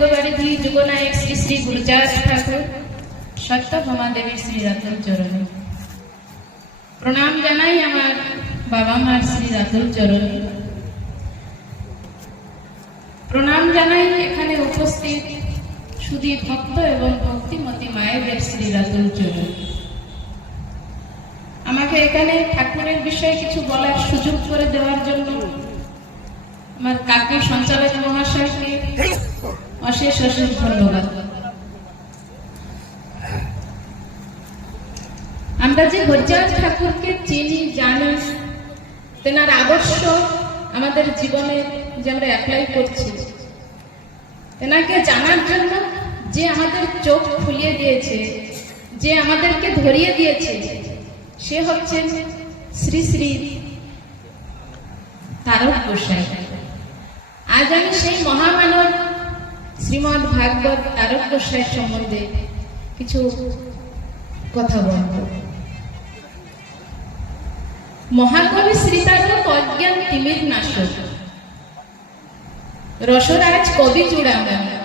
যুগবারিধি যুগনায়ক শ্রী শ্রী গুরুচাঁদ ঠাকুর সত্যভামা দেবীর শ্রী রাতুল চরণে প্রণাম জানাই আমার বাবা মার শ্রী রাতুল চরণে। প্রণাম জানাই এখানে উপস্থিত শুধু ভক্ত এবং ভক্তিমতী মায়েদের শ্রী রাতুল চরণে। আমাকে এখানে ঠাকুরের বিষয়ে কিছু বলার সুযোগ করে দেওয়ার জন্য আমার কাকু সঞ্চালক মহাশয়কে অশেষ অশেষ ধন্যবাদ। আমরা যে গুরুচাঁদ ঠাকুরকে চিনি জানি, তেনার আদর্শ আমাদের জীবনে যে আমরা অ্যাপ্লাই করছি, তেনাকে জানার জন্য যে আমাদের চোখ খুলিয়ে দিয়েছে, যে আমাদেরকে ধরিয়ে দিয়েছে, সে হচ্ছেন শ্রী শ্রী তারক গোসাই। আজ আমি সেই মহামানব শ্রীমদ্ ভাগবত তারক গোসাই সম্বন্ধে কিছু কথা বলব। মহাকবি শ্রীতারক অজ্ঞান তিমির নাশক, রসরাজ কবি চূড়ামণি।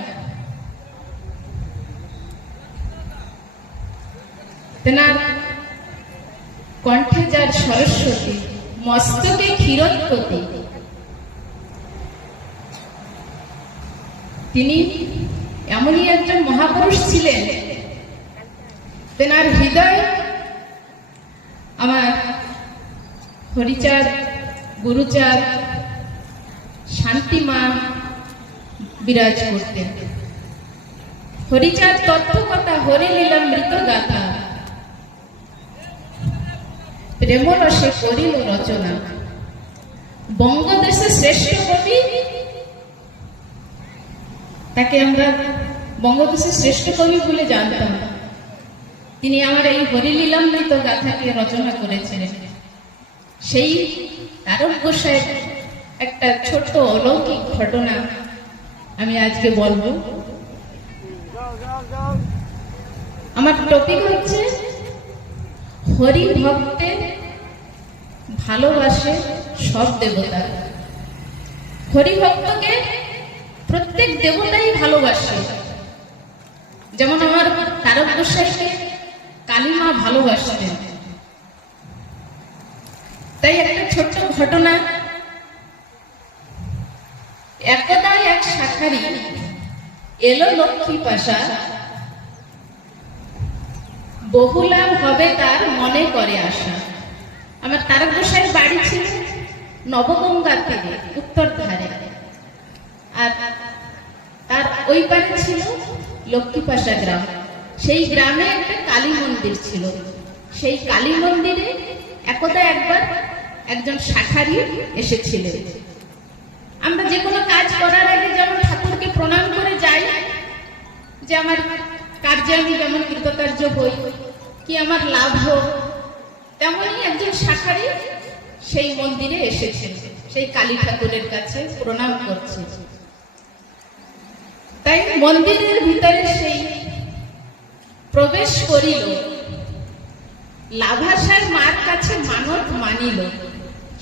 তেনার কণ্ঠে যার সরস্বতী, মস্তকে ক্ষীরোৎপত্তি। তিনি এমনই একজন মহাপুরুষ ছিলেন, তেনার হৃদয় আমার হরিচাঁদ, গুরুচাঁদ, শান্তিমা বিরাজ করতেন। হরিচাঁদ তত্ত্বকথা, হরিলীলা মৃত গাথা, প্রেমরসে করিল রচনা। বঙ্গদেশে শ্রেষ্ঠ কবি, তাকে আমরা বঙ্গদেশের শ্রেষ্ঠ কবি বলে জানতাম। তিনি আমার এই হরিলীলামৃত গাথাকে রচনা করেছিলেন। সেই তারক গোসাইয়ের একটা ছোট্ট অলৌকিক ঘটনা আমি আজকে বলবো। আমার টপিক হচ্ছে হরি ভক্তের ভালোবাসে সব দেবতা। হরি ভক্তকে প্রত্যেক দেবতাই ভালোবাসে। যেমন আমার তারক গোসাইকে কালীমা ভালোবাসতেন। তাই একটা ছোট্ট ঘটনা। একদা এক শাখারি এলো লক্ষ্মী পাশা, বহুলাভ হবে তার মনে করে আশা। আমার তারক গোসাইয়ের বাড়ি ছিল নবগঙ্গা থেকে উত্তর ধারে, আর তার ওই পারে ছিল লক্ষ্মীপাশা গ্রাম। সেই গ্রামে একটা কালী মন্দির ছিল। সেই কালী মন্দিরে একদা একবার একজন শাখারি এসেছিলেন। আমরা যে কোনো কাজ করার আগে যেমন ঠাকুরকে প্রণাম করে যাই, যে আমার কার্যে আমি যেমন কৃতকার্য হই, কি আমার লাভ হোক, তেমনই একজন শাখারি সেই মন্দিরে এসেছেন, সেই কালী ঠাকুরের কাছে প্রণাম করছে। তাই মন্দিরের ভিতরে সেই প্রবেশ করিল, লাভাসার মার কাছে মানত মানিল।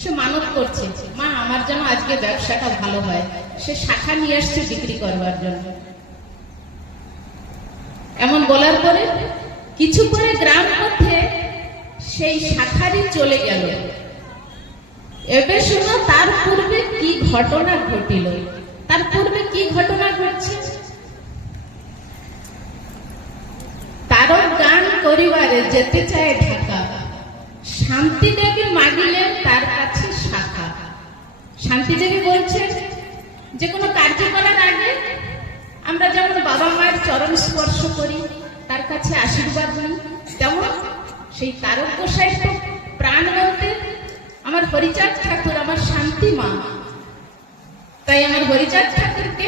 সে মানত করছে, মা আমার যেন আজকে ব্যবসাটা ভালো হয়। সে শাখা নিয়ে আসছে বিক্রি করবার জন্য। এমন বলার পরে কিছু পরে গ্রাম মধ্যে সেই শাখারি চলে গেল। এবার শোনো তার পূর্বে কি ঘটনা ঘটিল। তার পূর্বে কি ঘটনা ঘটছে? তারক গান করিবারে যেতে চায় ঢাকা, শান্তি দেবী মাগিলেন তার কাছে শাখা। শান্তি দেবী বলছেন, যে কোনো কার্য করার আগে আমরা যেমন বাবা মায়ের চরণ স্পর্শ করি, তার কাছে আশীর্বাদ নিই, তেমন সেই তারক গোসাই তো প্রাণ বলতে আমার হরিচাঁদ ঠাকুর, আমার শান্তি মা। তাই আমার হরিচাঁদ ঠাকুরকে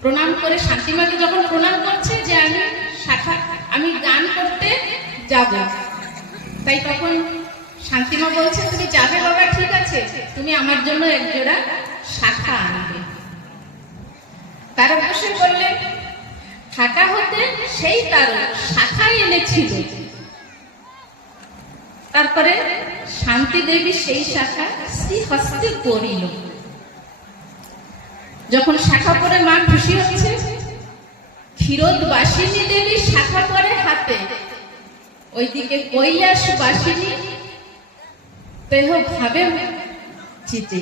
প্রণাম করে শান্তিমাকে যখন প্রণাম করছে যে আমি শাখা, আমি গান করতে যাব, তাই তখন শান্তিমা বলছে, তুমি যাবে বাবা, ঠিক আছে, তুমি আমার জন্য একজোড়া শাখা আনবে। তারক গোসাই বললেন, ঢাকা হতে সেই তারক শাখা এনেছিল। তারপরে শান্তি দেবী সেই শাখা শ্রীহস্তে করিল। যখন শাখা পরে মা খুশি হচ্ছে, ক্ষীরোদবাসিনী দেবী শাখা করে হাতে, ওইদিকে কৈলাসবাসিনী দেহ ভাবে চিতে।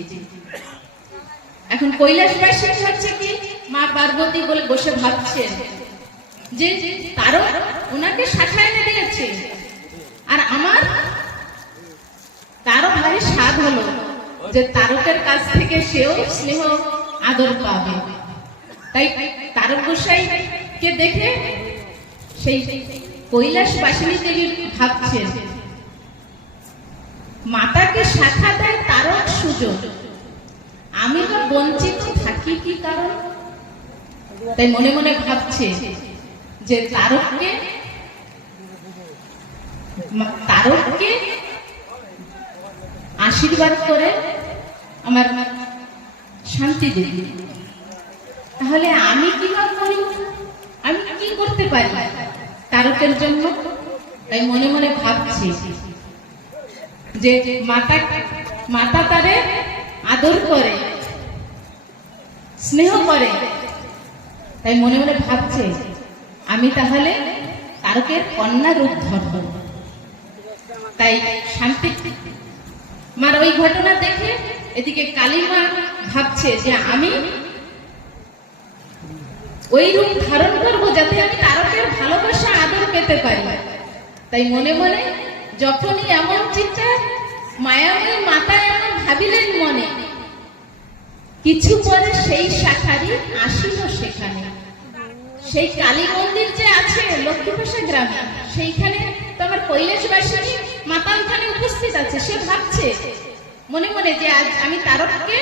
এখন কৈলাসবাসিনী হচ্ছে কি মা পার্বতী বলে বসে ভাবছেন যে তারও ওনাকে শাখা এনে দিয়েছে, আর আমার তারও ভারী স্বাদ হলো যে তারকের কাছ থেকে সেও স্নেহ আদর পাবে। তাই তারক গোসাইকে দেখে সেই কৈলাসবাসিনী দেবী ভাবছেন মাতাকে শাখা দেয় তারক সুযোগ, আমি বা বঞ্চিত থাকি কি কারণ। তাই মনে মনে ভাবছে যে তারককে আশীর্বাদ করে আমার শান্তি দেবী, তাহলে আমি কিভাবে করি, আমি কি করতে পারি তারকের জন্য। তাই মনে মনে ভাবছি যে মাতা তারে আদর করে স্নেহ করে, তাই মনে মনে ভাবছে আমি তাহলে তারকের কন্যা রূপ ধরব। তাই শান্তি মার ওই ঘটনা দেখে এদিকে কালীমা ভাবছে যে আমি ওই রূপ ধারণ করবো যাতে আমি তারকের ভালোবাসা আদর পেতে পারি। তাই মনে মনে যখনই এমন চিন্তা মায়াময়ী মাতা এমন ভাবিলেন মনে, কিছু পরে সেই শাখারি আসিল সেখানে। সেই কালী মন্দির যে আছে লক্ষ্মীপাশা গ্রামে, সেইখানে তো আমার কৈলাসবাসিনী মাতা ওখানে উপস্থিত আছে। সে ভাবছে মনে মনে যে আজ আমি তারককে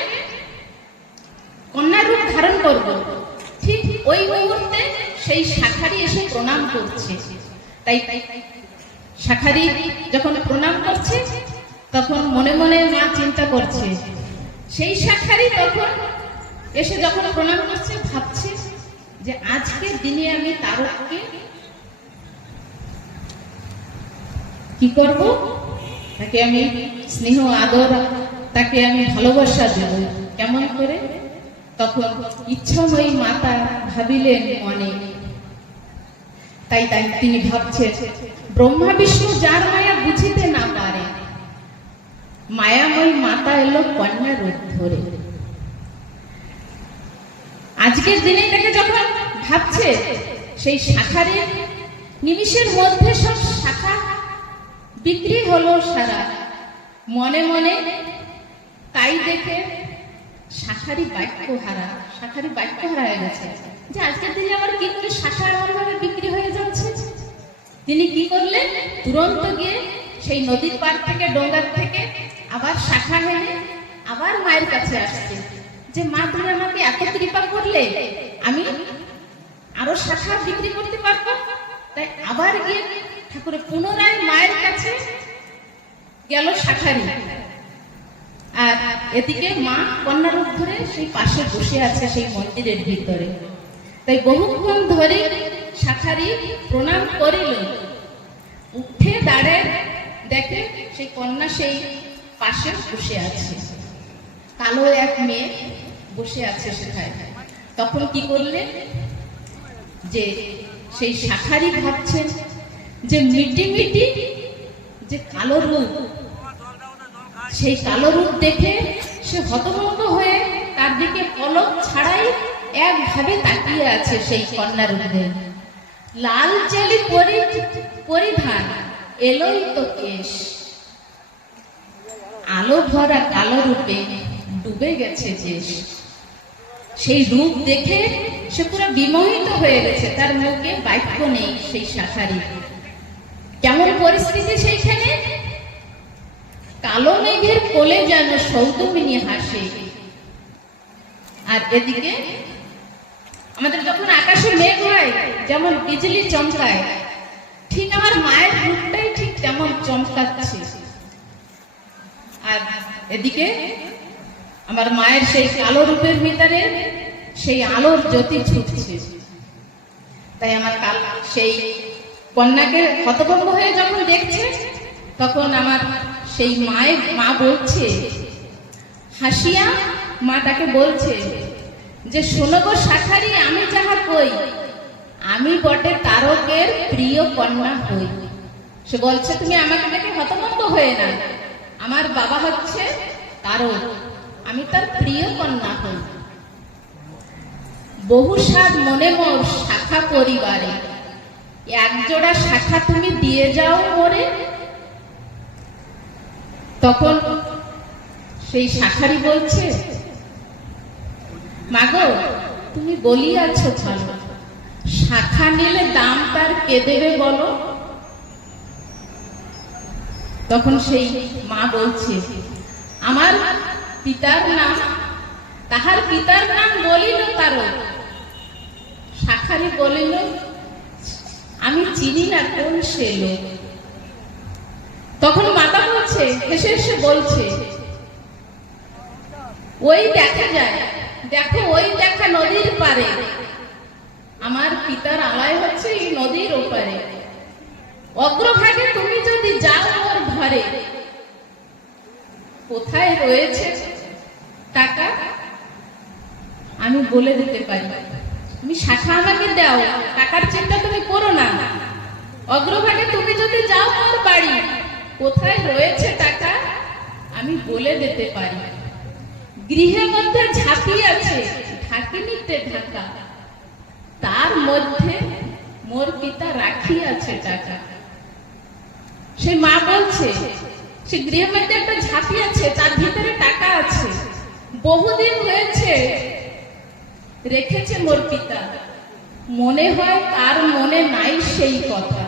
কন্যা রূপ ধারণ করব। ঠিক ওই মুহূর্তে সেই শাখারি এসে প্রণাম করছে। তাই শাখারি যখন প্রণাম করছে তখন মনে মনে মা চিন্তা করছে, সেই শাখারি তখন এসে যখন প্রণাম করছে ভাবছে যে আজকের দিনে আমি তারককে কি করব, তাকে আমি স্নেহ আদর, তাকে আমি ভালোবাসা দেব কেমন করে। তখন ইচ্ছাময়ী মাতা ভাবিলেন মনে, তাই তিনি ভাবছেন ব্রহ্মা বিষ্ণু যার মায়া বুঝিতে না পারে, মায়াময়ী মাতা এলো কন্যা রূপ ধরে। আজকের দিনে তাকে যখন ভাবছে সেই শাখারের নিমিষের মধ্যে সব শাখা বিক্রি হলো সারা। মনে মনে তাই দেখে শাখারি বাক্য হারা হয়ে গেছে যে আজকের দিনে আমার কি করে শাখা এমন ভাবে বিক্রি হয়ে যাচ্ছে। তিনি কি করলেন, তুরন্ত গিয়ে সেই নদীর পাড় থেকে ডোঙ্গার থেকে আবার শাখা হেনে আবার মায়ের কাছে আসছে যে মা তুমি আমাকে এত কৃপা করলে, আমি আরো শাখা বিক্রি করতে পারবো। তাই আবার গিয়ে ঠাকুরের পুনরায় মায়ের কাছে গেল শাখারি, আর এদিকে মা কন্যা রূপ ধরে সেই পাশে বসে আছে সেই মন্দিরের ভিতরে। তাই বহুক্ষণ ধরে শাখারি প্রণাম করিল, উঠে দাঁড়ে দেখে সেই কন্যা সেই পাশে বসে আছে, কালো এক মেয়ে বসে আছে সেখানে। তখন কি করলেন, যে সেই শাখারি ভাবছেন যে মিটি মিটি যে কালো রূপ, সেই কালো রূপ দেখে সে হতভম্ব হয়ে তার দিকে পলক ছাড়াই একভাবে তাকিয়ে আছে সেই কন্যা রূপে। লাল চালি পরিধান, এলোই তো কেশ, আলো ভরা কালো রূপে ডুবে গেছে দেশ। সেই রূপ দেখে সে পুরো বিমোহিত হয়ে গেছে, তার মুখে বাক্য নেই। সেই শাখারি কেমন পরিস্থিতি সেইখানে, কালো মেঘের কোলে যেন সৌদমিনী হাসে। আর এদিকে আমাদের যখন আকাশে মেঘ হয় যেমন বিজলি চমকায়, ঠিক আমার মায়ের রূপটাই ঠিক তেমন চমকাচ্ছে। আর এদিকে আমার মায়ের সেই কালো রূপের ভিতরে সেই আলোর জ্যোতি ছুটছে। তাই আমার সেই কন্যাকে হতভম্ব হয়ে যখন দেখছে, তখন আমার সেই মা বলছে, হাসিয়া মা তাকে বলছে যে শোনো গো শাখারি, আমি যাহা কই আমি বটে তারকের প্রিয় কন্যা হই। সে বলছে তুমি আমাকে দেখে হতভম্ব হয়ে না, আমার বাবা হচ্ছে তারক, আমি তার প্রিয় কন্যা হই। বহু সাদ মনে মোর শাখা পরিবারে, একজোড়া শাখা তুমি দিয়ে যাও মোরে। তখন সেই শাখারি বলছে, মাগো তুমি বলিয়াছ ভালো, শাখা নিলে দাম তার কে দেবে বলো। তখন সেই মা বলছে, আমার পিতার নাম, তাহার পিতার নাম বলিল তারক। শাখারি বলিল, আমি চিনি না কোন সে লোক। তখন মাতা বলছে, হেসে হেসে বলছে, ওই দেখা যায়, দেখো ওই দেখা নদীর পারে, আমার পিতার আলয় হচ্ছে এই নদীর ওপারে। অগ্রভাগে তুমি যদি যাও ওর ঘরে, কোথায় রয়েছে টাকা আমি বলে দিতে পারি, তুমি শাখা আমাকে দাও, টাকার চিন্তা তুমি করো না। অগ্রভাগে তুমি যদি যাও ওর বাড়ি, কোথায় রয়েছে টাকা আমি বলে দিতে পারি। গৃহের মধ্যে ঝাঁপি আছে ঢাকিনিতে ঢাকা, তার মধ্যে মোর পিতা রাখিয়াছে টাকা। সে মা বলছে, সে গৃহের মধ্যে একটা ঝাঁপি আছে, তার ভিতরে টাকা আছে, বহুদিন হয়েছে রেখেছে মোর পিতা, মনে হয় তার মনে নাই সেই কথা।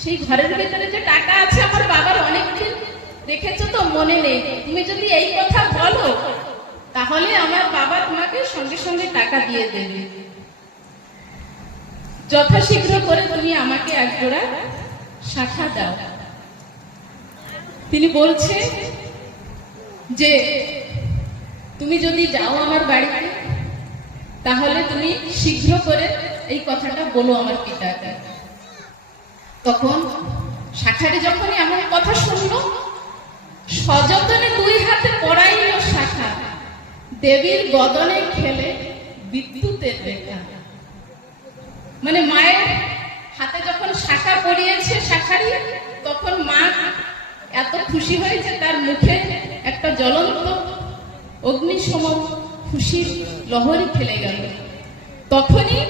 সেই ঘরের ভিতরে যে টাকা আছে আমার বাবার অনেকদিন রেখেছে তো মনে নেই, তুমি যদি এই কথা বলো তাহলে আমার বাবা তোমাকে সঙ্গে সঙ্গে টাকা দিয়ে দেবে। যথাশীঘ্র করে তুমি আমাকে এক জোড়া শাখা দাও। তিনি বলছে যে তুমি যদি যাও আমার বাড়িতে, তাহলে তুমি শীঘ্র করে এই কথাটা বলো আমার পিতাকে। তখন শাখারি যখন এমন কথা শুনলো, সযতনে দুই হাতে পড়াইল শাখা, দেবীর বদনে খেলে বিদ্যুতের রেখা। মানে মায়ের হাতে যখন শাখা পড়িয়েছে শাখারি, তখন মা এত খুশি হয়েছে, তার মুখে একটা জ্বলন্ত অগ্নিসম খুশির লহরী খেলে গেল। তখনই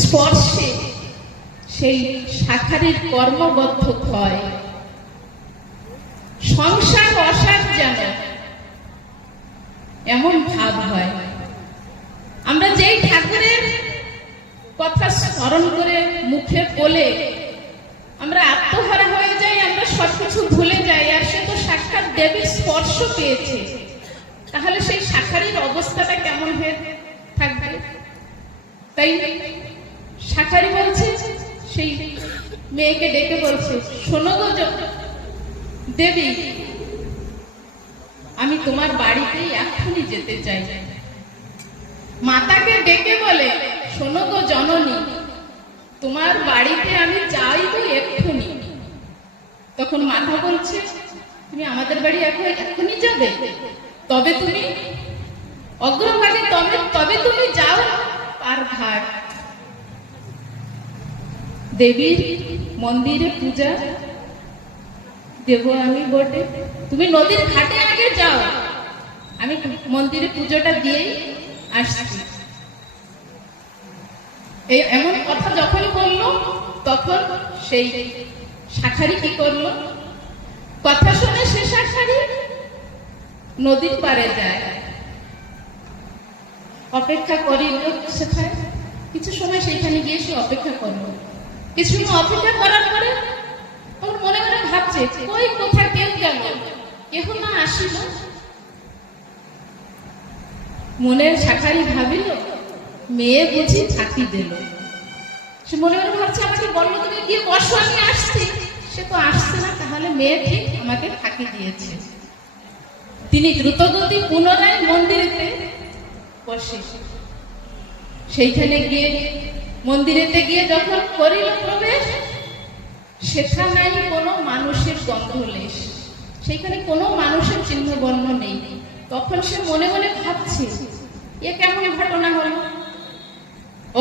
স্পর্শে সেই শাখারির কর্মবদ্ধ ক্ষয়, সংসার অসার যেন এমন ভাব হয়। আমরা যেই ঠাকুরের কথা স্মরণ করে মুখে বলে আমরা আত্মহারা হয়ে যাই, আমরা সবকিছু ভুলে যাই, আর সে তো সাক্ষাৎ দেবীর স্পর্শ পেয়েছে, তাহলে সেই শাখারির অবস্থাটা কেমন হয়ে থাকবে। তাই শাখারি বলছে, সেই মেয়েকে ডেকে বলছে, শোনো গো দেবী, আমি তোমার বাড়িতেই এক্ষুনি যেতে চাই। মাতাকে ডেকে বলে, শোনো গো জননী, তোমার বাড়িতে আমি যাইব এক্ষুনি। তখন মাতা বলছে, তুমি আমাদের বাড়ি এক্ষুনি যাবে? তবে তুমি অগ্রভাগে, তবে তুমি যাও পার ঘাট, দেবীর মন্দিরে পূজা দেব আমি বটে, তুমি নদীর ঘাটে আগে যাও, আমি মন্দিরে পুজোটা দিয়েই আসছি। এই এমন কথা যখনই বললো, তখন সেই শাখারি কি করলো, কথা শুনে সে শাখারি নদীর পাড়ে যায়। অপেক্ষা করিল সেখানে কিছু সময়, সেইখানে গিয়ে সে অপেক্ষা করলো। কিছু সময় অপেক্ষা করার পরে ওর মনে মনে ভাবছে, কই কোথায় কেউ গেল, কেহ না আসিল। মনের শাখারি ভাবিল, মেয়ে বুঝি ফাঁকি দিল। সে মনে মনে ভাবছে, আমাকে বললো তুমি গিয়ে বসো, আমি আসছি, সে তো আসছে না, তাহলে মেয়ে ঠিক আমাকে ফাঁকি দিয়েছে। তিনি দ্রুতগতি পুনরায় মন্দিরেতে বসে, সেইখানে গিয়ে মন্দিরেতে গিয়ে যখন করিল প্রবেশ, সেখানে কোনো মানুষের গন্ধলেশ, সেইখানে কোনো মানুষের চিহ্ন বর্ণ নেই। তখন সে মনে মনে ভাবছে, এ কেমন ঘটনা হলো,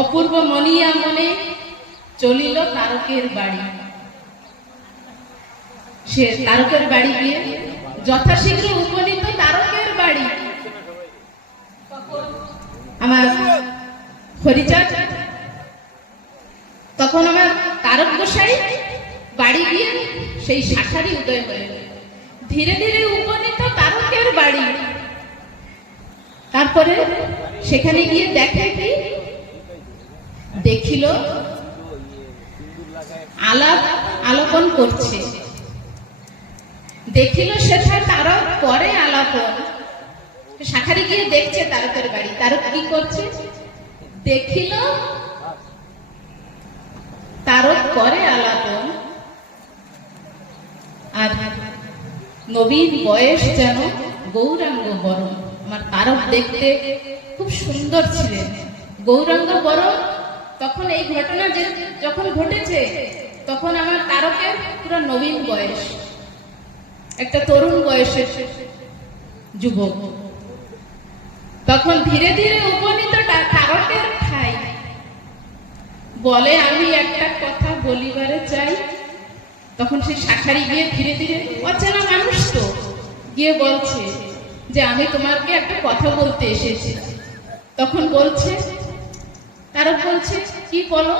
অপূর্ব মনিয়া মনে চলিল তারকের বাড়ি। সে তারকের বাড়ি গিয়ে যথাশীঘ্র উপনীত তারকের বাড়ি। আমার হরিচাঁদ তখন আমার তারক গোসাই বাড়ি গিয়ে সেই শাখারি উদয় হয়ে ধীরে ধীরে উপনীত তারকের বাড়ি। তারপরে সেখানে গিয়ে দেখে কি দেখিল আলাপন করছে, দেখিল সেটা তারক করে আলাপন। শাখারি গিয়ে দেখছে তারকের বাড়ি, তারক কি করছে দেখিল তারক করে আলাপন। আর নবীন বয়স যেন গৌরাঙ্গ বরণ। আমার তারক দেখতে খুব সুন্দর ছিলেন, গৌরাঙ্গ বরণ। তখন এই ঘটনা যখন ঘটেছে তখন আমার তারকের পুরো নবীন বয়স, একটা তরুণ বয়সের যুবক। তখন ধীরে ধীরে উপনীত তারকের ঠাই বলে আমি একটা কথা বলিবারে চাই। তখন সেই শাখারি গিয়ে ধীরে ধীরে অচেনা মানুষ তো গিয়ে বলছে যে আমি তোমাকে একটা কথা বলতে এসেছি। তখন বলছে তারক বলছে কি বলো?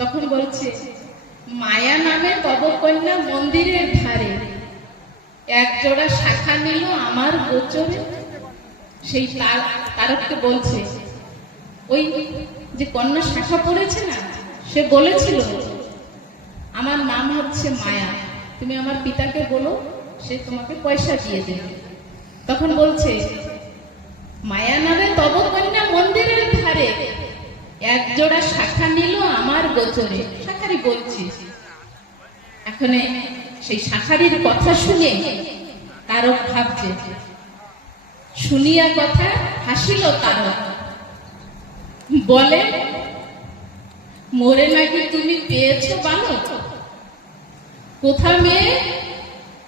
তখন বলছে মায়া নামে তব কন্যা মন্দিরের ধারে এক জোড়া শাখা নিল আমার গোচরে। সেই তারককে বলছে ওই যে কন্যা শাখা পড়েছে না, সে বলেছিল আমার নাম হচ্ছে মায়া, তুমি আমার পিতাকে বলো, সে তোমাকে পয়সা দিয়ে দেবে। তখন বলছে মায়া নামে তব কন্যা মন্দিরের ধারে এক জোড়া শাখা নিল আমার গোচরে। শাখারি বলছি। এখন সেই শাখারির কথা শুনে তারক ভাবছে, শুনিয়া কথা হাসিল তারক, বলে মোরে নাকি তুমি পেয়েছো বালক? কোথা মেয়ে?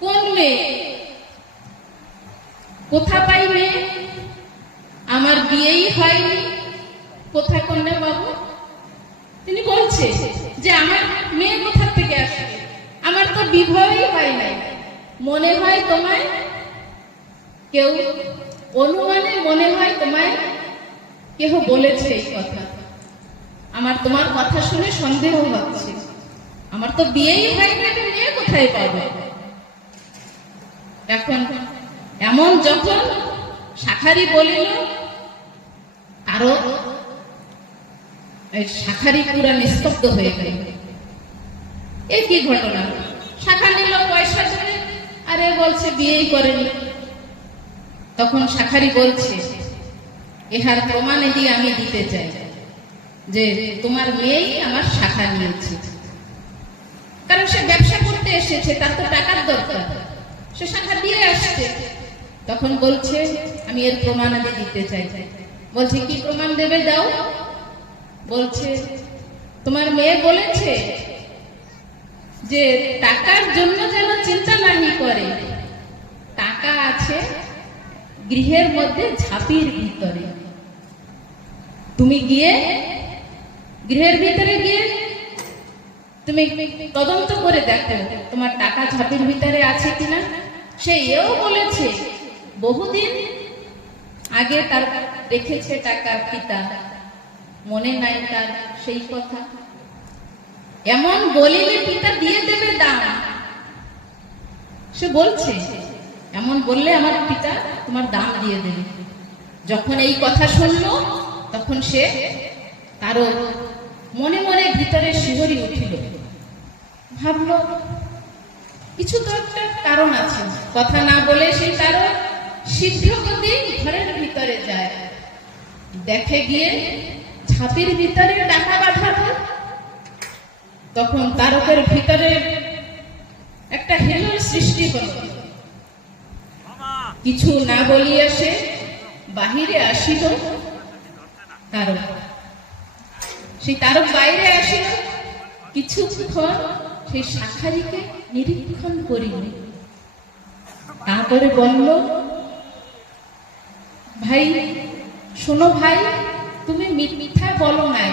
কোন মেয়ে? কোথা পাই মেয়ে? আমার বিয়েই হয়নি। কোথায় কন্যা বাবু? তিনি বলছে যে আমার মেয়ে কোথা থেকে আসবে, আমার তো বিবাহই হয় নাই। মনে হয় তোমায় কেউ অনুমানে মনে হয় তোমায় কেহ বলেছে এই কথা। আমার তোমার কথা শুনে সন্দেহ হচ্ছে, আমার তো বিয়েই হয় না, মেয়ে কোথায় পাবে? এখন এমন যখন শাখারি বলিল আরো শাখারি পুরা নিস্তব্ধ হয়ে গেল। এ কি ঘটনা? শাখা নিল পয়সা দেবে, আরে বলছে বিয়েই করেনি। তখন শাখারি বলছে এহার প্রমাণ দিয়ে আমি দিতে চাই যে তোমার মেয়েই আমার শাখা নিয়েছে। কারণ সে ব্যবসা করতে এসেছে, তার তো টাকার দরকার, সে শাখা দিয়ে আসছে। তখন বলছে আমি এর প্রমাণ দিতে চাই। বলছে কি প্রমাণ দেবে? দাও। বলছে তোমার মেয়ে বলেছে যে টাকার জন্য যেন চিন্তা নাহি করে, টাকা আছে গৃহের মধ্যে ঝাঁপির ভিতরে। তুমি গিয়ে গৃহের ভিতরে গিয়ে তুমি তদন্ত করে দেখো তোমার টাকা ঝাঁপির ভিতরে আছে কিনা। সে এও বলেছে বহুদিন আগে তার রেখেছে টাকা পিতা, মনে নাই তার সেই কথা। এমন বলিলে পিতা দিয়ে দেবে দাম। সে বলছে এমন বললে আমার পিতা তোমার দাম দিয়ে দেবে। যখন এই কথা শুনলো তখন সে তারও মনে মনে ভিতরে শিহরি উঠিল। ভাবলো কিছু তো একটা কারণ আছে। কথা না বলে সেই তারও শীঘ্রগতি ঘরের ভিতরে যায়, দেখে গিয়ে ঝাঁপির ভিতরে টাকা বাঁধানো। তখন তারকের ভিতরে একটা হেলোর সৃষ্টি হল। কিছু না বলিয়া সে বাহিরে আসিল। তারক সেই তারক বাইরে আসিল, কিছুক্ষণ সেই শাখারিকে নিরীক্ষণ করিল। তারপরে বলল ভাই শোনো ভাই, তুমি মিথ্যা বলো নাই,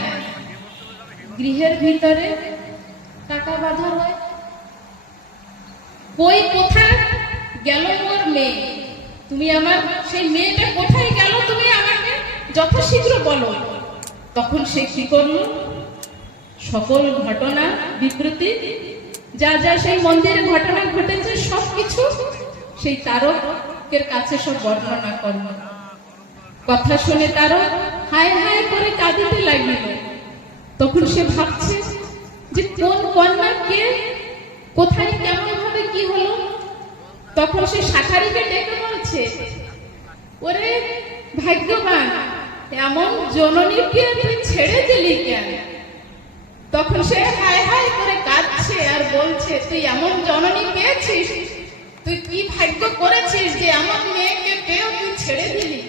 গৃহের ভিতরে টাকা বাঁধা হয়। কই কোথায় গেল মোর মেয়ে? তুমি আমার সেই মেয়েটা কোথায় গেল? তুমি আমাকে যথাশীঘ্র বলো। তখন সে কি করলো? সকল ঘটনা বিবৃতি, যা যা সেই মন্দিরে ঘটনা ঘটেছে সবকিছু সেই তারকের কাছে সব বর্ণনা করলো। কথা শুনে তারক হায় হায় করে কাঁদিতে লাগিল। তখন সে ভাবছে যে কোন কন্যা, কে, কোথায়, কেমন ভাবে কি হলো। তখন সে শাঁখারীকে ডেকে বলছে, ওরে ভাগ্যবান, এমন জননীকে তুই ছেড়ে দিলি কেন? তখন সে হায় হায় করে কাঁদছে আর বলছে, তুই এমন জননী পেয়েছিস, তুই কি ভাগ্য করেছিস যে আমার মেয়েকে পেয়েও তুই ছেড়ে দিলি।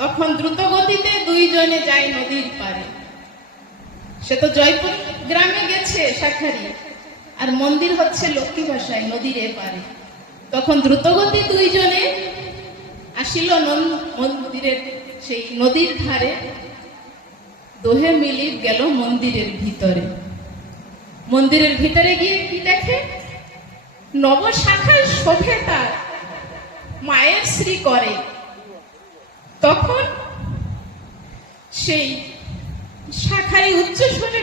তখন দ্রুত গতিতে দুইজনে যায় নদীর পারে। সে তো জয়পুর গ্রামে গেছে শাঁখারী, আর মন্দির হচ্ছে লক্ষ্মী ভাষায় নদীর এপারে। তখন দ্রুতগতি দুইজনে আসিল মন্দিরের সেই নদীর ধারে। দোহে মিলি গেল মন্দিরের ভিতরে। মন্দিরের ভিতরে গিয়ে কি দেখে? নবশাখায় শোভে তার মায়ের শ্রী করে। তখন সেই শাঁখারী উচ্চস্বরে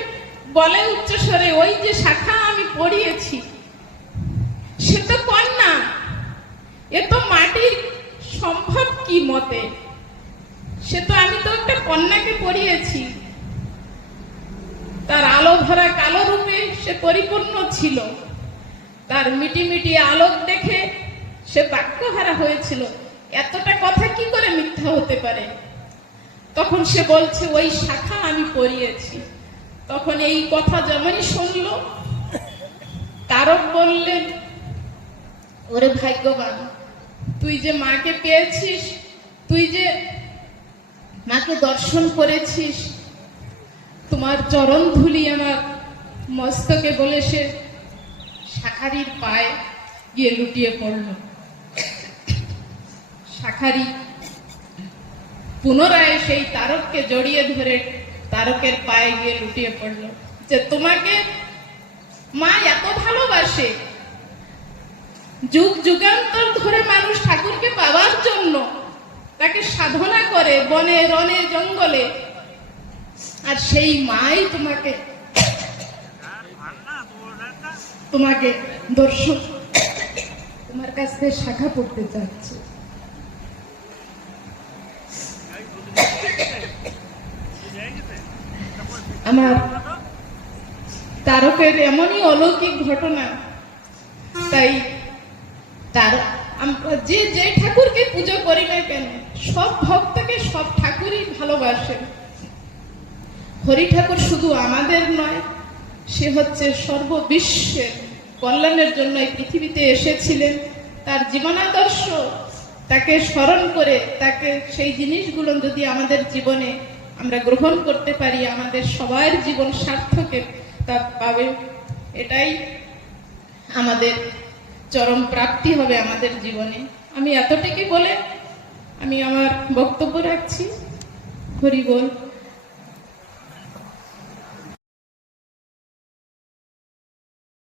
বলে, উচ্চস্বরে, ওই যে শাখা আমি পড়িয়েছি সে তো কন্যা, এ তো মাটির সম্ভব কি মতে? সে তো, আমি তো একটা কন্যাকে পড়িয়েছি। তার আলো ভরা কালো রূপে সে পরিপূর্ণ ছিল। তার মিটি মিটি আলোক দেখে সে বাক্যহারা হয়েছিল। এতটা কথা কি করে মিথ্যা হতে পারে? তখন সে বলছে, ওই শাখা আমি পড়িয়েছি। তখন এই কথা যেমনই শুনল, তারক বললেন, ওরে ভাগ্যবান, তুই যে মাকে পেয়েছিস, তুই যে মাকে দর্শন করেছিস, তোমার চরণ ধুলি আমার মস্তকে। বলে সে শাঁখারীর পায়ে গিয়ে লুটিয়ে পড়ল। শাঁখারী পুনরায় সেই তারককে জড়িয়ে ধরে তারকের পায়ে গিয়ে লুটিয়ে পড়ল, যে তোমাকে মা এত ভালোবাসে। যুগ যুগান্তর ধরে মানুষ ঠাকুরকে পাওয়ার জন্য তাকে সাধনা করে বনে রনে জঙ্গলে, আর সেই মাই তোমাকে দর্শন, তোমার কাছ থেকে শাখা পড়তে চাচ্ছে। আমার তারকের এমনই অলৌকিক ঘটনা। তাই তার আমরা যে যে ঠাকুরকে পুজো করি না কেন, সব ভক্তকে সব ঠাকুরই ভালোবাসে। হরি ঠাকুর শুধু আমাদের নয়, সে হচ্ছে সর্ববিশ্বের কল্যাণের জন্য এই পৃথিবীতে এসেছিলেন। তার জীবনাদর্শ, তাকে স্মরণ করে, তাকে সেই জিনিসগুলো যদি আমাদের জীবনে আমরা গ্রহণ করতে পারি, আমাদের সবার জীবন সার্থকে তা পাবে। এটাই আমাদের চরম প্রাপ্তি হবে আমাদের জীবনে। আমি এতটুকু বলে আমি আমার বক্তব্য রাখছি। হরি বল।